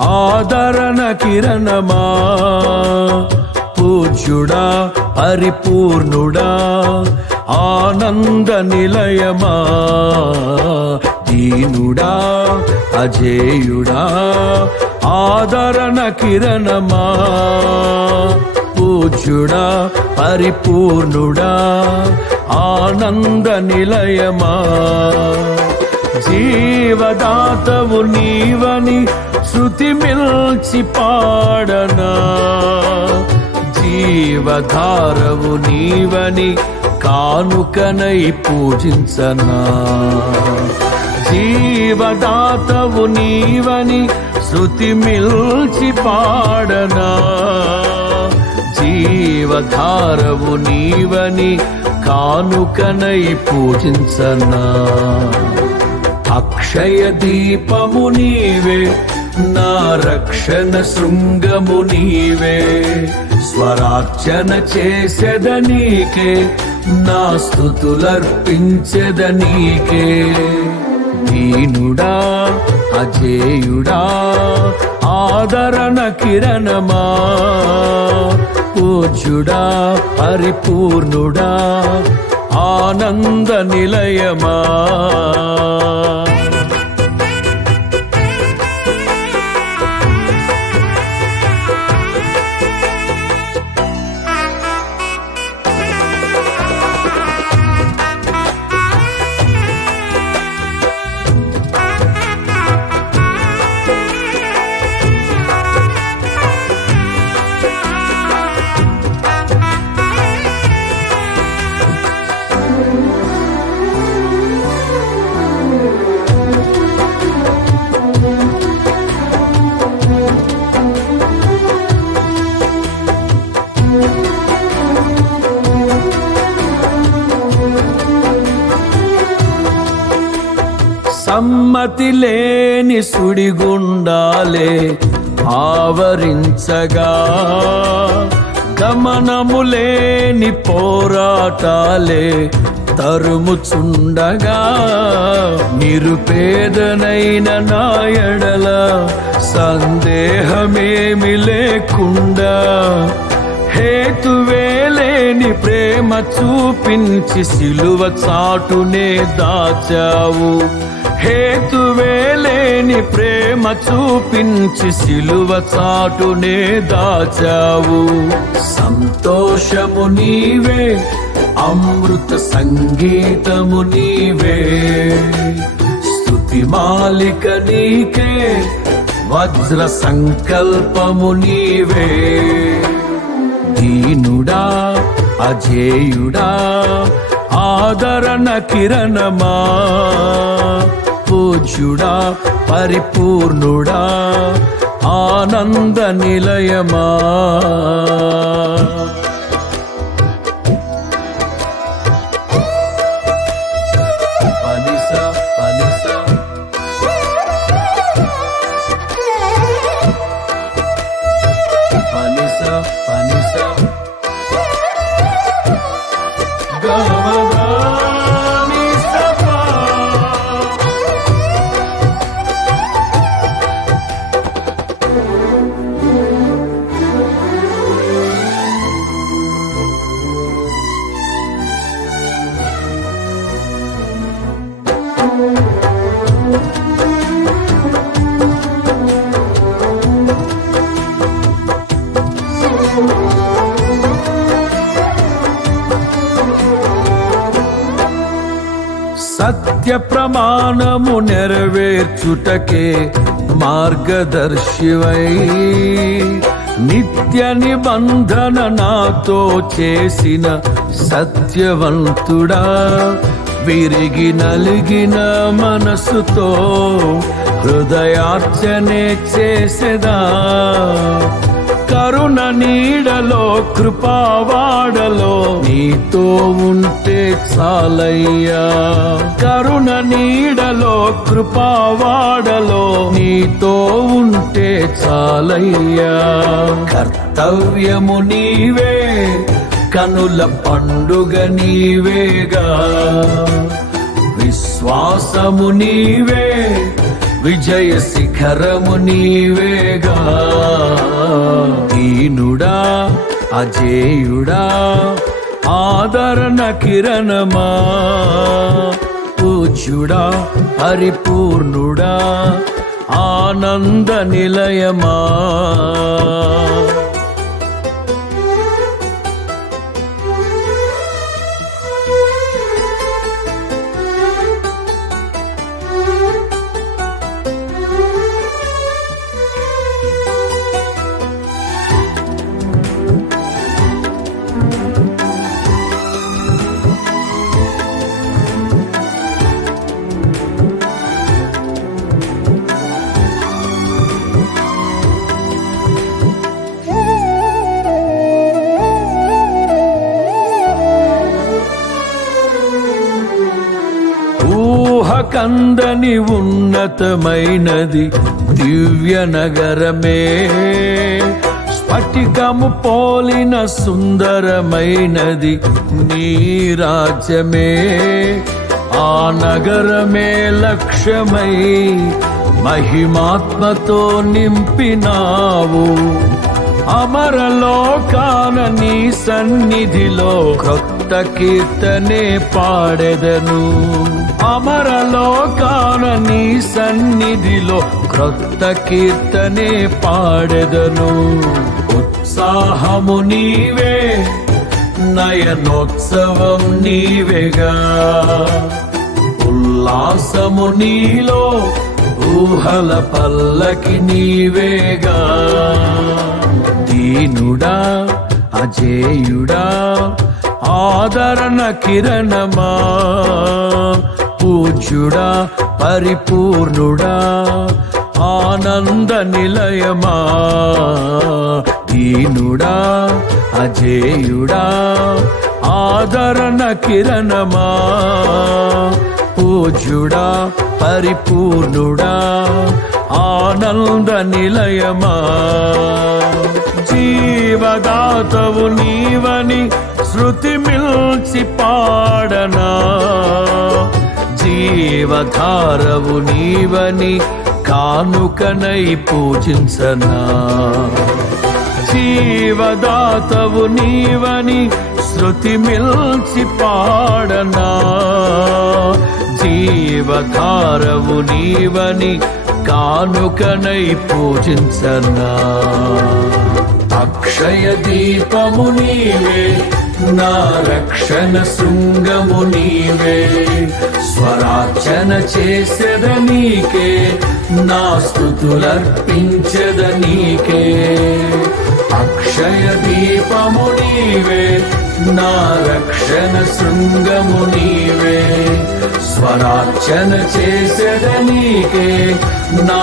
ఆదరణ కిరణమా? పూజ్యుడా పరిపూర్ణుడా ఆనంద నిలయమా? దీనుడా అజేయుడా ఆదరణ కిరణమా? పూజ్యుడా పరిపూర్ణుడా ఆనంద నిలయమా? జీవదాతవు నీవని శృతి మిల్చి పాడనా. జీవధారవు నీవని కానుకనై పూజించనా. జీవదాతవు నీవని శృతి మిల్చి పాడనా. జీవధారవు నీవని కానుకనై పూజించనా. అక్షయ దీపము నీవే నా రక్షణ శృంగము నీవే. స్వరార్చన చేసెద నీకే నా స్థుతులర్పించెద నీకే. దీనుడా అజేయుడా ఆదరణ కిరణమా. పూజ్యుడా పరిపూర్ణుడా ఆనంద నిలయమా. సమ్మతి లేని సుడిగుండాలే ఆవరించగా. గమనము లేని పోరాటాలే తరుముచుండగా. నిరుపేదనైన నాయడల సందేహమేమి లేకుండా. హేతువేలేని ప్రేమ చూపించి సిలువ చాటునే దాచావు. హేతువేలేని ప్రేమ చూపించి సిలువ చాటునే దాచావు. సంతోషము నీవే అమృత సంగీతము నీవే. స్థుతి మాలిక నీకే వజ్ర సంకల్పము నీవే. దీనుడా అజేయుడా ఆదరణ కిరణమా? పూజ్యుడా పరిపూర్ణుడా ఆనంద నిలయమా? సత్య ప్రమాణము నెరవేర్చుటకే మార్గదర్శివై. నిత్య నిబంధన నాతో చేసిన సత్యవంతుడా విరిగి నలిగిన మనసుతో హృదయార్చనే చేసేదా. కరుణ నీడలో కృపావాడలో నీతో ఉంటే చాలయ్యా. కరుణ నీడలో కృపావాడలో నీతో ఉంటే చాలయ్యా. కర్తవ్యము నీవే కనుల పండుగ నీవేగా. విశ్వాసము నీవే విజయ శిఖరము నీవేగా. దీనుడా అజేయుడా ఆదరణ కిరణమా. పూజ్యుడా పరిపూర్ణుడా ఆనంద నిలయమా. అందని ఉన్నతమైనది దివ్య నగరమే. స్ఫటికము పోలిన సుందరమైనది నీ రాజ్యమే. ఆ నగరమే లక్ష్యమై మహిమాత్మతో నింపినావు. అమరలోకాన నీ సన్నిధిలో భక్త కీర్తనే పాడెదను. అమరలోకాన నీ సన్నిధిలో క్రొత్త కీర్తనే పాడెదను. ఉత్సాహము నీవే నయనోత్సవం నీవేగా. ఉల్లాసము నీలో ఊహల పల్లకి నీవేగా. దీనుడా అజేయుడా ఆదరణ కిరణమా? పూజ్యుడా పరిపూర్ణుడా ఆనంద నిలయమా? దీనుడా అజేయుడా ఆదరణ కిరణమా? పూజ్యుడా పరిపూర్ణుడా ఆనంద నిలయమా? జీవదాతవు నీవని శృతి మిల్చి పాడనా? జీవధారవు నీవని కానుకనై పూజించనా? జీవదాతవు నీవని శృతి మిల్చి పాడనా? జీవధారవు నీవని కానుకనై పూజించనా. అక్షయ దీపము నీవే నా రక్షణ శృంగము నీవే. స్వరాచన చేసెద నీకే నా స్థుతులర్పించద నీకే. అక్షయ దీపము నీవే నా రక్షణ శృంగము నీవే. స్వరాచన చేసదనీకే నా